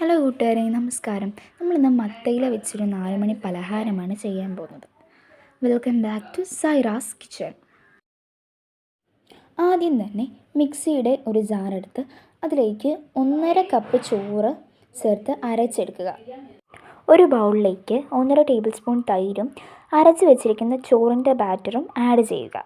Hello കൂട്ടുകാരെ, നമസ്കാരം. നമ്മളിന്ന് മത്തയില വെച്ചൊരു 4 മണി പലഹാരമാണ് ചെയ്യാൻ പോകുന്നത്. Welcome back to Saira's kitchen. ആദ്യം തന്നെ മിക്സിയുടെ ഒരു ജാറെടുത്ത് അതിലേക്ക് 1.5 കപ്പ് ചോറ് ചേർത്ത് അരച്ചെടുക്കുക. ഒരു ബൗളിലേക്ക് 1.5 ടേബിൾ സ്പൂൺ തൈരും അരച്ച് വെച്ചിരിക്കുന്ന ചോറിൻ്റെ ബാറ്ററും ആഡ് ചെയ്യുക.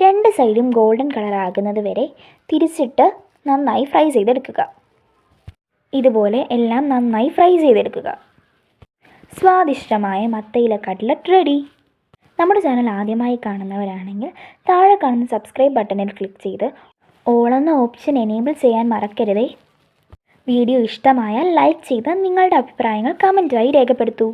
രണ്ട് സൈഡും ഗോൾഡൻ കളർ ആകുന്നത് വരെ തിരിച്ചിട്ട് നന്നായി ഫ്രൈ ചെയ്തെടുക്കുക. ഇതുപോലെ എല്ലാം നന്നായി ഫ്രൈ ചെയ്തെടുക്കുക. സ്വാദിഷ്ടമായ മത്തയില കട്ട്ലറ്റ് റെഡി. നമ്മുടെ ചാനൽ ആദ്യമായി കാണുന്നവരാണെങ്കിൽ താഴെ കാണുന്ന സബ്സ്ക്രൈബ് ബട്ടണിൽ ക്ലിക്ക് ചെയ്ത് ഓൾ എന്ന ഓപ്ഷൻ എനേബിൾ ചെയ്യാൻ മറക്കരുതേ. വീഡിയോ ഇഷ്ടമായാൽ ലൈക്ക് ചെയ്ത് നിങ്ങളുടെ അഭിപ്രായങ്ങൾ കമൻറ്റായി രേഖപ്പെടുത്തൂ.